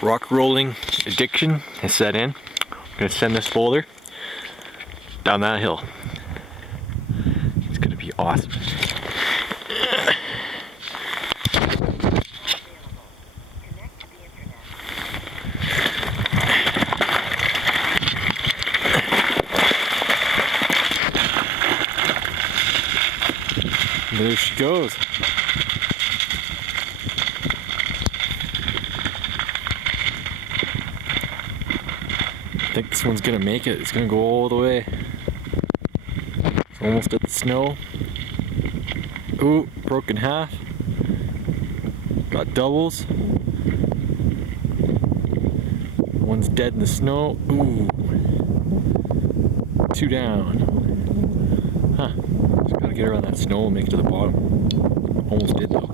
Rock rolling addiction has set in. I'm gonna send this folder down that hill. It's gonna be awesome. There she goes. I think this one's gonna make it. It's gonna go all the way. It's almost at the snow. Ooh, broke in half. Got doubles. One's dead in the snow. Ooh. 2 down. Huh. Just gotta get around that snow and make it to the bottom. Almost did though.